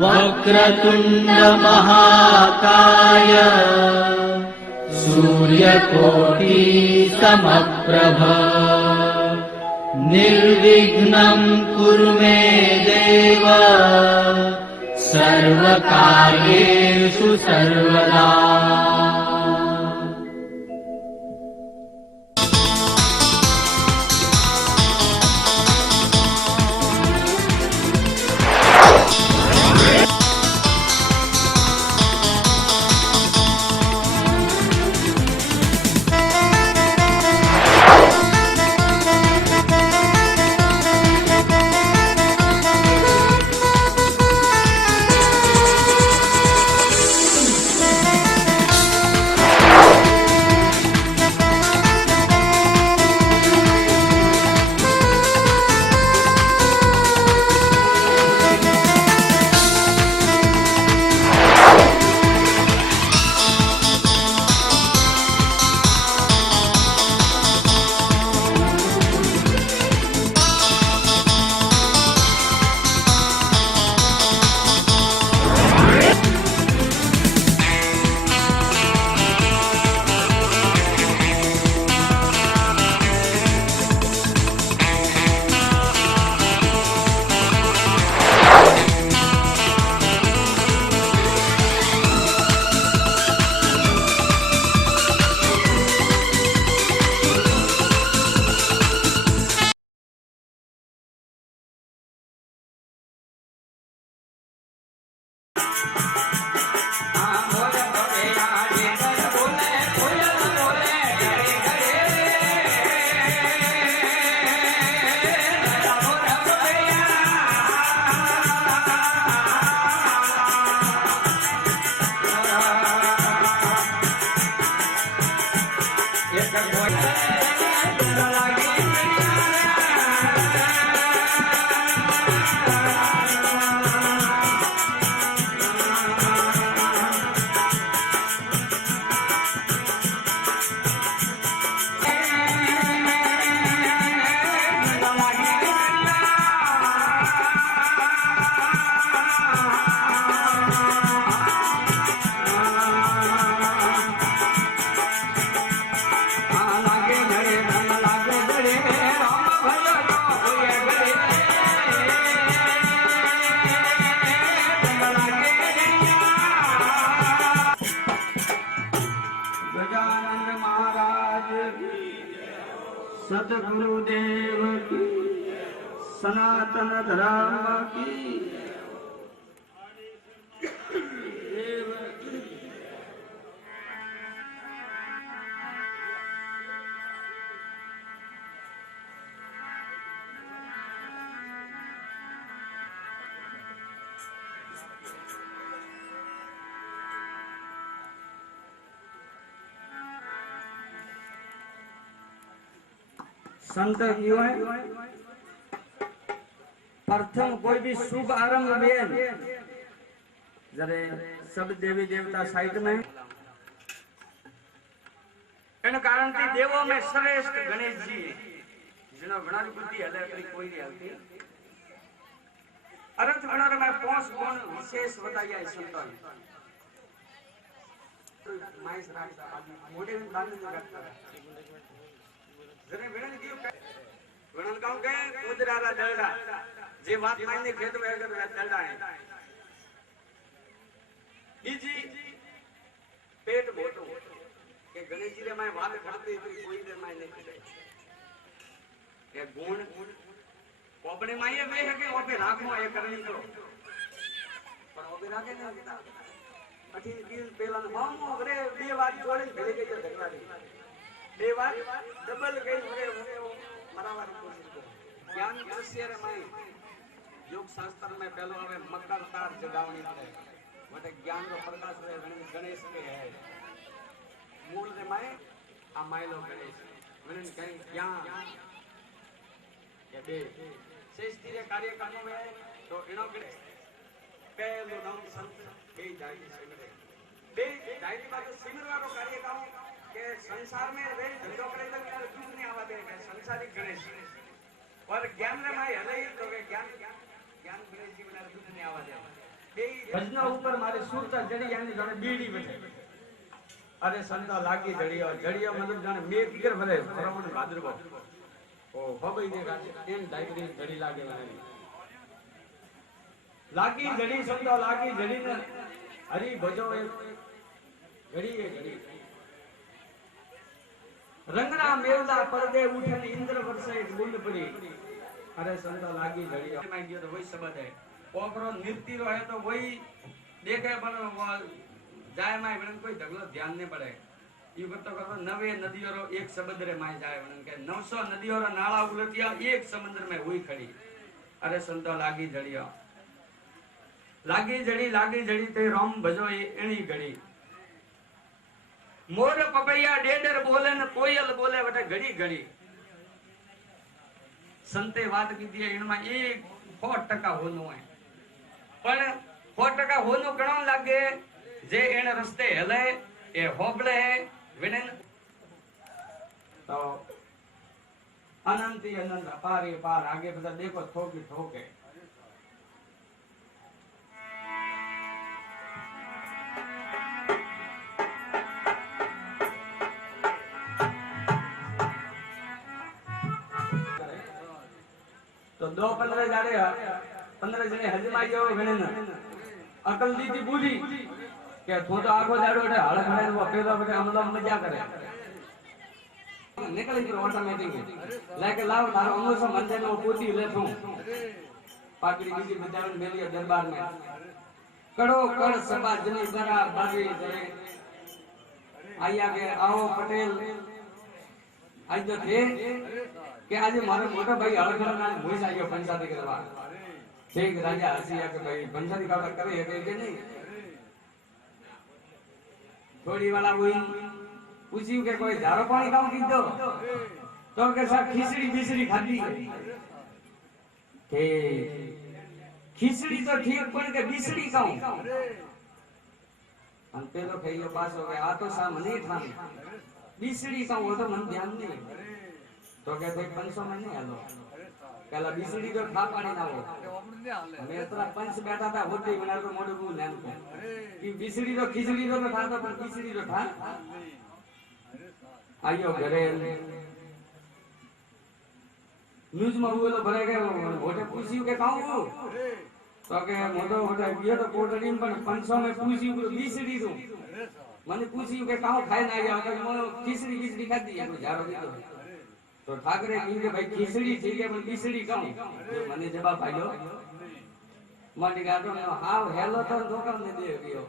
वक्रतुंड महाकाय सूर्यकोटि समप्रभ निर्विघ्नं कुरु मे देव सर्वकार्येषु सर्वदा। सतगुरुदेव की सनातन धर्म की संत युवा प्रथम कोई भी शुभ आरंभ में जरे सब देवी देवता साइड में इन कारण थी देवों में श्रेष्ठ गणेश जी जिनो गणा बुद्धि हले करी कोई नहीं हलती अरथ गणा में 5 गुण विशेष बताया है संतों माइस राखता मोटे में बांध में रखता जने विनन की विनन गांव के उदरारा दलड़ा जे बात मायने खेत में अगर दलड़ा है बीजी पेट मोटो के गणेश जी रे माय वाल खड़ते तो कोई दे मायने खेते के गुण कोपने माये वे है के ओपे राखमो ए करनी तो पर ओपे राखे नहीं होता अठी दिन पेला हम रे बे बात जोड़े भेले के झगड़ा दी बे बात डबल गई रे बराबर कोशिश को ज्ञान दृश्य रे माई योग शास्त्र में पहलो हवे मकर तार जगावनी है वटे ज्ञान रो प्रकाश रे गणेश के है मूल रे माई आ मायलो गणेश वने कहीं ज्ञान ये बे शेष तीरे कार्यक्रम में तो इनो गणेश पहलो नाम संत बे जाई सिमरे बे जाई बात सिमर वालो कार्यक्रम के संसार में रे धंधो करे तो यार दुख नहीं आवा दे संसारिक गणेश और ज्ञान रे माई हले तो के ज्ञान गणेश जी बना दुख नहीं आवा दे ભજના ઉપર મારી સુરતા જડી એની જાણે બીડી વટે અરે સંતા લાગી જડિયો જડિયો મતલબ જાણે મેઘ કીકર ભરે ફરમણ ભાદરવો ઓ ભબઈ દે ગાજે એમ ડાયરી જડી લાગે મારી લાગી જડી સંતા લાગી જડીને હરી ભજો એ ઘડીએ ઘડી રંગના મેવલા પરદે ઉઠે ઇન્દ્ર વર્ષે ગુંડ પડી અરે સંતા લાગી જડિયો માં ગયો તો વઈ શબ્દ હે કોકરો નિર્તિ રહે તો વઈ દેખે પણ જાય માં વણ કોઈ ઢગલો ધ્યાન ને પડે ઈ કરતો કરતો નવે નદીઓરો એક સમુદ્રે માં જાય વણ કે 900 નદીઓરો નાળા ઉલટિયા એક સમુદ્ર में हुई खड़ी अरे संतो लागी जड़ियो लागी जड़ी ते राम भजो एणी घड़ी मोर पपैया डेडर बोले न कोयल बोले वटे घड़ी घड़ी संते बात कीधी है इनमें 100% होनो है पण 100% होनो कणो लागे जे एण रस्ते हले ए होबळे है विनन तो अनंत ही अनंत अपार ही पार आगे बता देखो ठोकी ठोके तो 2-15 जाड़े 15 जने हजमाई गयो विनन अकल दी थी बूढ़ी के तो आखो दाड़ो એટલે હળ ખડે નો પેલો બેટે અમલા મજા કરે નીકળી ગયો ઓટોમેટિક લાગે લાવ તારો અમોસો મંદિર નો પોતી લેઠું પાકડી બીજી બજાવન મેલી દરબાર में કડો કડ સભા જની બરા બારી કરે આયા કે आओ પટેલ आज तो थे કે આજે મારો મોટો ભાઈ હળખડના મોઈસ આવ્યો પંચાયતી કરવા ठीक राजा हसिया के भाई पंचायती का करे के नहीं थोड़ी वाला वही पूछी के कोई झारो पानी काऊ कीधो तो के साथ खिचड़ी बिचड़ी खाधी के खिचड़ी तो ठीक पण के बिचड़ी काऊ अन पेलो खइयो पास हो गया आ तो सा मने ठान बिचड़ी काऊ हो तो मन ध्यान नहीं तो के भाई 500 में नहीं आलो पहला बिचड़ी तो खा पानी ना हो मैं तो पंच बैठा था होते बना तो मोड़ू को नैन को कि बिचड़ी तो खिचड़ी तो था तो पर बिचड़ी तो था आयो घरे न्यूज में वो लोग भरे गए होटे पूछियो के काऊ तो के मोटो होटे बियो तो कोटड़ी में 500 में पूछियो को बिचड़ी तो मैंने पूछियो के काऊ खाए ना गया तो मो खिचड़ी बिचड़ी खा दी तो जारो दी तो ठाकरे कही के भाई खिचड़ी ठीक है पर बिचड़ी काऊ जो मैंने जवाब आयो माटी का तो हां हेलो तो दोकन ने दे गयो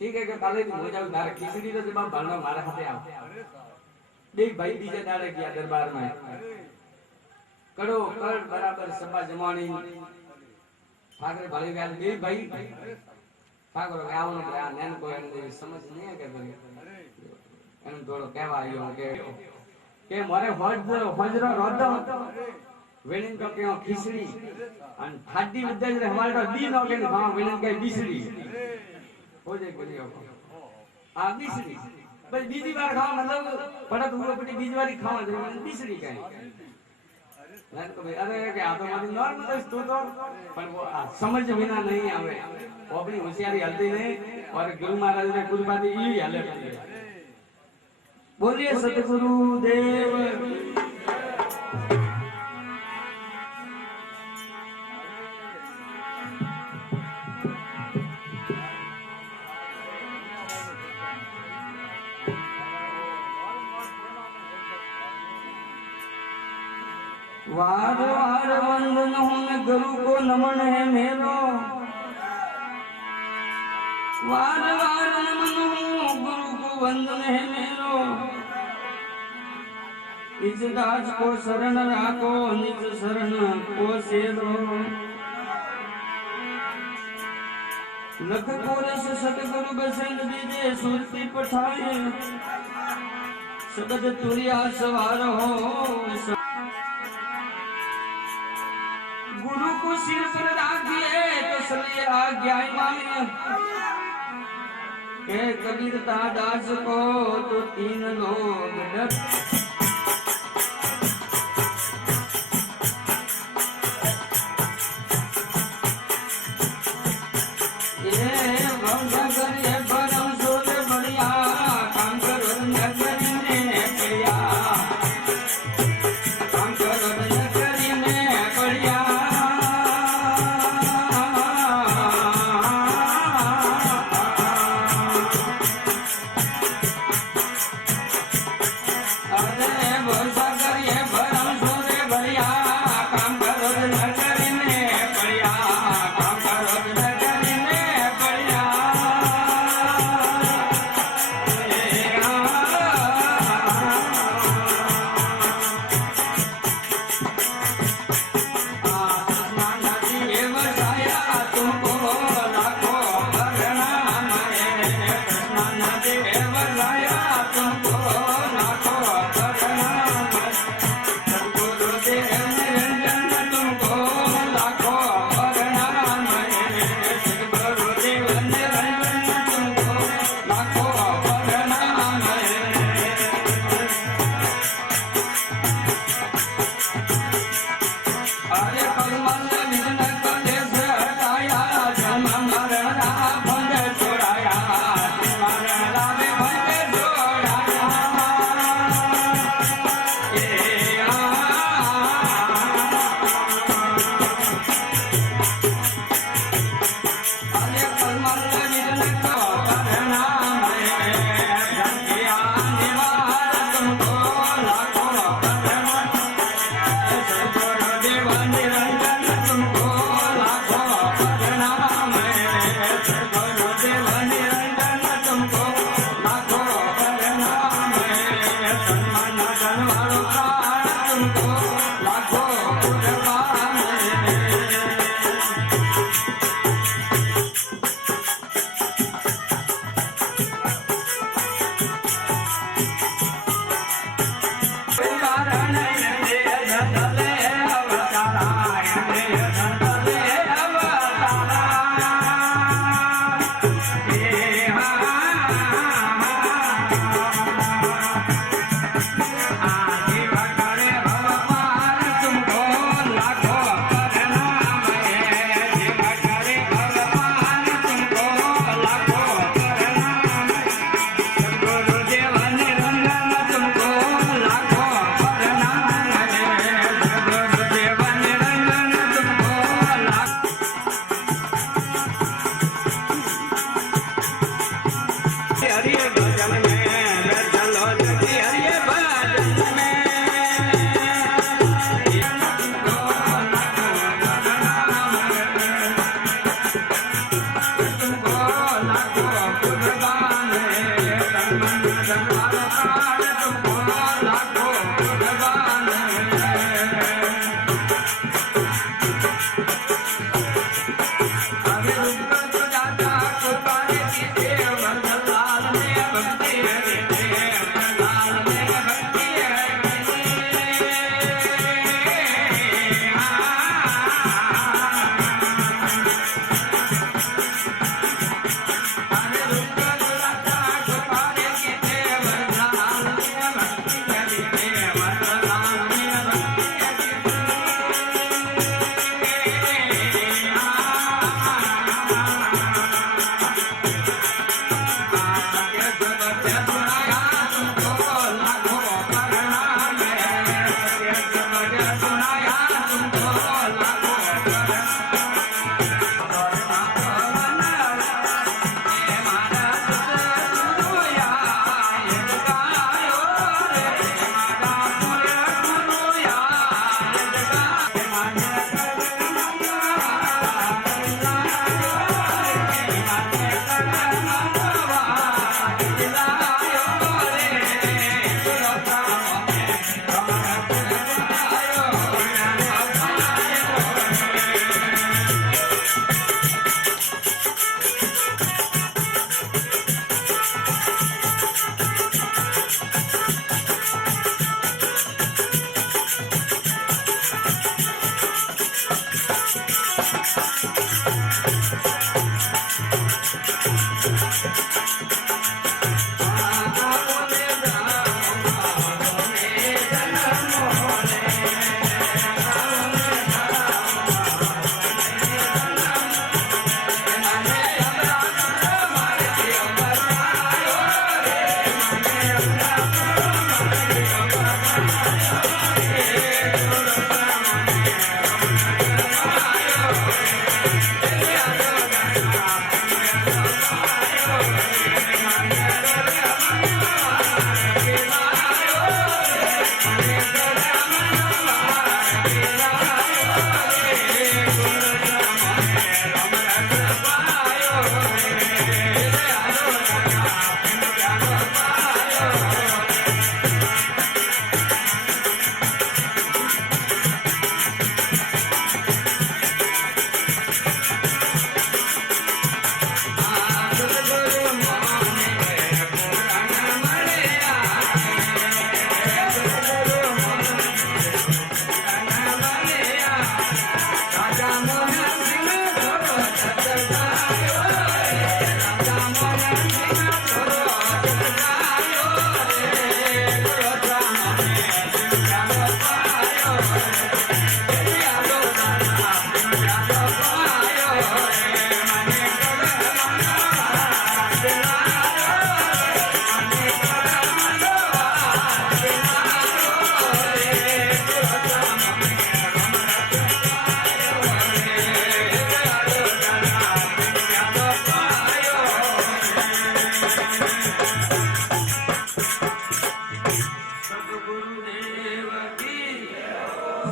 ठीक है के काले हो जाऊ तारे खिचड़ी तो जवाब भरनो मारे हाथे आओ देख भाई बीजे दाड़े गया दरबार में कड़ो कर बराबर सभा जमानी ठाकरे भाई गया देख भाई ठाकुर आओ ने नैन को एने समझ नहीं है के एने थोड़ो कहवा आयो के मारे हजरो रोदो वेणन को के खिचड़ी अन खाडी विद्या रे हमारे तो दी नो के हां वेणन के बिचड़ी हो जाए बोलियो आ बिचड़ी भाई बीजी बार खाओ मतलब पड़त हुए पटी बीजी बारी खाओ जो बिचड़ी काई नन को अरे के आ तो मारी नॉर्मल तो पर वो समझ बिना नहीं आवे वो अपनी होशियारी हलती नहीं और गुरु महाराज ने कृपा दी ई हले बोलिए सतगुरु देव वार वार वंदन हूं गुरु को नमन है मेरो वार वार नमन हूं गुरु को वंदन है मेरो इस दास को शरण राखो निज शरण को सेरो लख कोरस सतगुरु बसंत दीजे सुरती पठाए सगद तुरिया सवार हो गुरु को सिर पर राखिए तो सलिए आज्ञा माने के कबीर दास को तो 3 लोग डर कुर्बान है तन मन धन प्राण तुमको लाखों कुर्बान है अभी रुक तो जाता कुर्बानी की देव लाल में भक्ति है लाल में भक्ति है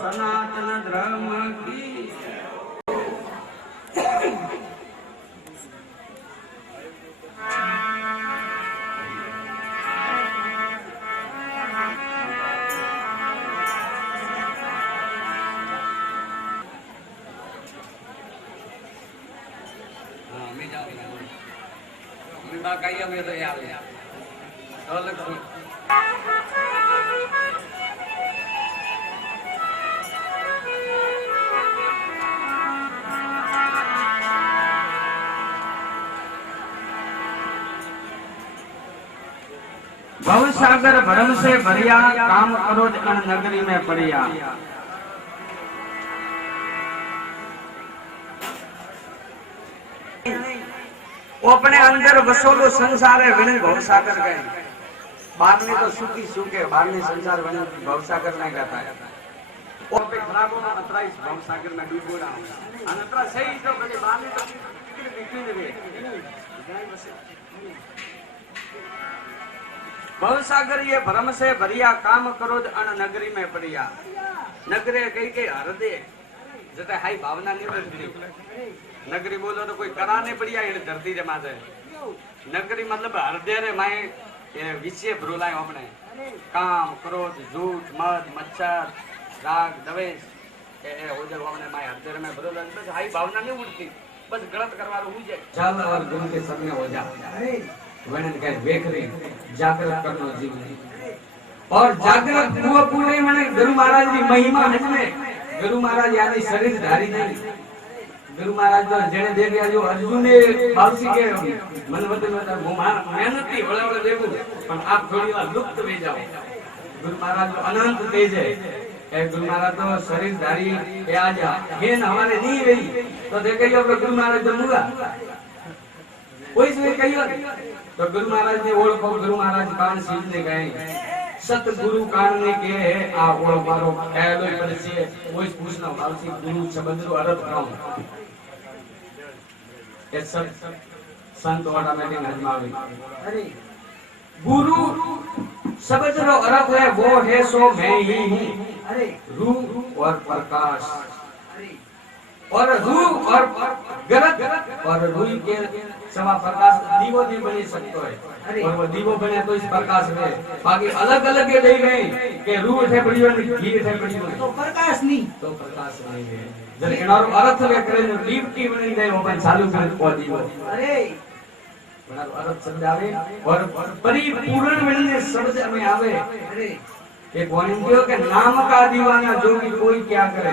सनातन धर्म की भव सागर भरम से भरिया काम करो अन नगरी में पड़िया। वो अपने अंदर वसोलो संसार है विनय भव सागर गए बाहर में तो सुखी सुखे बाहर में संसार बने भव सागर नहीं कहता है वो पे खराबों में अतरा इस भव सागर में डूबो ना अनतरा सही तो बने बाहर में तो निकल निकल भव सागर ये भ्रम से भरिया काम करो अन नगरी में पड़िया। नगरे कई के हृदय जते हाई भावना नहीं बनती नगरी बोलो तो कोई करा नहीं पड़िया इन धरती रे माथे નકરી મતલબ હૃદય રે માય વિશે ભ્રોલાય આપણે કામ ક્રોધ झूठ મદ મચ્છર રાગ દવેશ એ ઓજર આપણે માય હૃદય में ભ્રોલાય બસ હાઈ ભાવના नहीं उठती बस गलत करवारो हो जाए चल और गुरु के सामने हो जा वनन कह देख रे जागृत करनो जीवन और जागृत हुआ पूरे माने गुरु महाराज की महिमा है गुरु महाराज यानी शरीर धारी नहीं गुरु महाराज जो जेने देखया जो अर्जुन ने बावसी के मनवत में मेहनती वळे देखो पण आप थोड़ी बार लुप्त हो जाओ गुरु महाराज जो अनंत तेज है ए गुरु महाराज तो शरीर धारी ए आजा ये हमारे नहीं रही तो देखे जो गुरु महाराज जमूगा कोई से कहियो तो गुरु महाराज ने ओळखो गुरु महाराज कान सीधने गए सतगुरु कान ने के आ ओळ मारो पहलो परिचय कोई पूछना बावसी गुरु शब्द रो अर्थ कहूं ये सब संत ऑटोमेटिक हजमावी अरे गुरु शब्द रो अर्थ है वो है सो मैं ही हूं अरे रूप और प्रकाश और रूप और गलत और रूई के सवा प्रकाश दीवो नहीं बनी सकते है और वो दीवो बने तो इस प्रकाश में बाकी अलग अलग ये नहीं गए कि रूप है बड़ी बड़ी घी है बड़ी बड़ी तो प्रकाश नहीं है जब इनारो अर्थ ले करे जो लिपटी बनी गए वो बन चालू कर को दीवो अरे इनारो अर्थ समझावे और परिपूर्ण बनने शब्द में आवे अरे एक वाणिज्य के नाम का दीवाना जो कि कोई क्या करे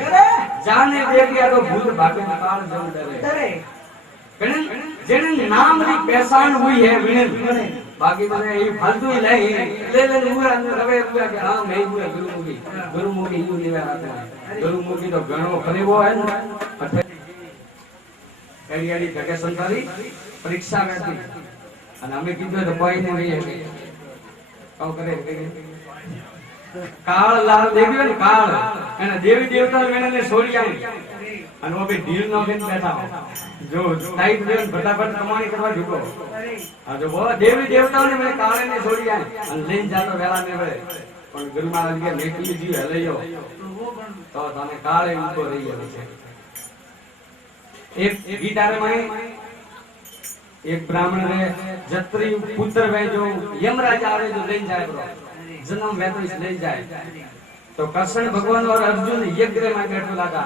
जाने दे दिया तो भूत भागे निकाल जम डरे जेने नाम री पहचान हुई है विने बाकी माने ये फालतू ही ले हुआ रवे हुआ कि हां मैं हुआ गुरुमुखी यू निवे आते हैं गुरुमुखी तो घणो फरीबो है न कड़ियाड़ी जगह संतारी परीक्षा करती અને અમે કીધું તો કોઈ નહીં રહી કામ કરે કાળ લાલ દેખ્યો ને કાળ અને દેવી દેવતા મેને છોડી આવી અને ઓ બે ઢીલ નો બેન બેઠા જો ટાઈટ બેન ફટાફટ કમાણી કરવા ઝૂકો આ જો બો દેવી દેવતાઓને મેને કાળે ને છોડી આવી અને લઈને જાતો વેલા ને વળે પણ ગુરુ મહારાજ કે મેકલી જીવ હલયો તો તને કાળે ઉભો રહી ગયો છે एक गीतारे में एक ब्राह्मण रे जत्री पुत्र वे जो यमराज आवे जो ले जाए ब्रो जन्म वे तो इस ले जाए तो कृष्ण भगवान और अर्जुन यज्ञ में बैठो लगा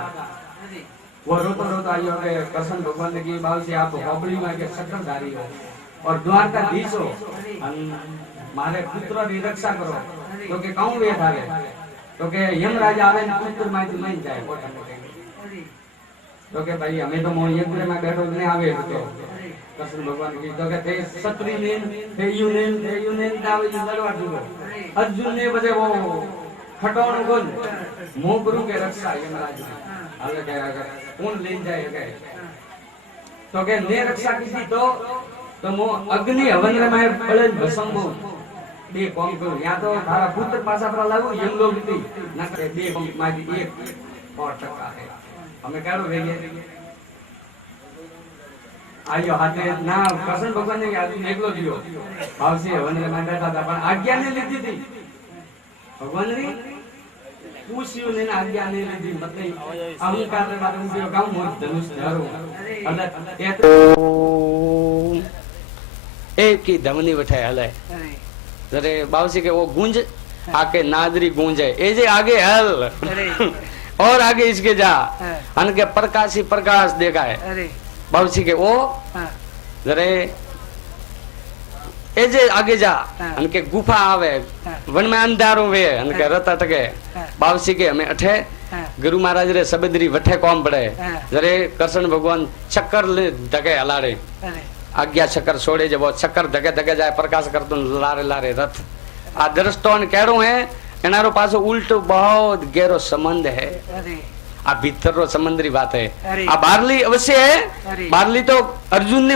वो रोता रोता आयो के कृष्ण भगवान ने की बाल से आप होबड़ी में के चक्रधारी हो और द्वारकाधीश हो मारे पुत्र की रक्षा करो तो के कहूं वे थारे तो के यमराज आवे ने पुत्र में नहीं जाए तो के भाई हमें तो मोह यज्ञ में बैठो नहीं आवे तो कृष्ण भगवान की तो के ते सत्री ने ते यूनेन दावे जी लड़वा दूंगा अर्जुन ने बजे वो खटौन को मोह गुरु के रक्षा यमराज आगे के अगर कौन ले जाए गए तो के ने रक्षा की तो मोह अग्नि हवन में बड़े भस्म बे कौन करो या तो थारा पुत्र पासा पर लागू यमलोक थी न के बे माजी एक और टका है हमें क्या रो रही है आयो हाथे ना कृष्ण भगवान ने आदमी एकलो दियो भाव से हवन में बैठा था पर आज्ञा ने लीधी थी भगवान ने पूछियो ने आज्ञा ने लीधी मतलब अहंकार रे बात उनको काम मोर धनुष धरो એટલે एक की धमनी बैठे हले जरे बावसी के वो गूंज आके नादरी गूंजे ए जे आगे हल और आगे इसके जा अन के प्रकाश ही प्रकाश देखा है बाबूजी के वो जरे ए जे आगे जा अन के गुफा आवे वन में अंधारो वे अन के रत अटके बाबूजी के हमें अठे गुरु महाराज रे सबदरी वठे कौन पड़े जरे कृष्ण भगवान चक्कर ले धके हलारे आज्ञा चक्कर छोड़े जब वो चक्कर धके धके जाए प्रकाश कर तो लारे लारे रथ आ दृष्टोन कहो है एनारो पासो उल्टो बहुत गहरो संबंध है आ भीतर रो संबंधी बात है आ बारली अवश्य है बारली तो अर्जुन ने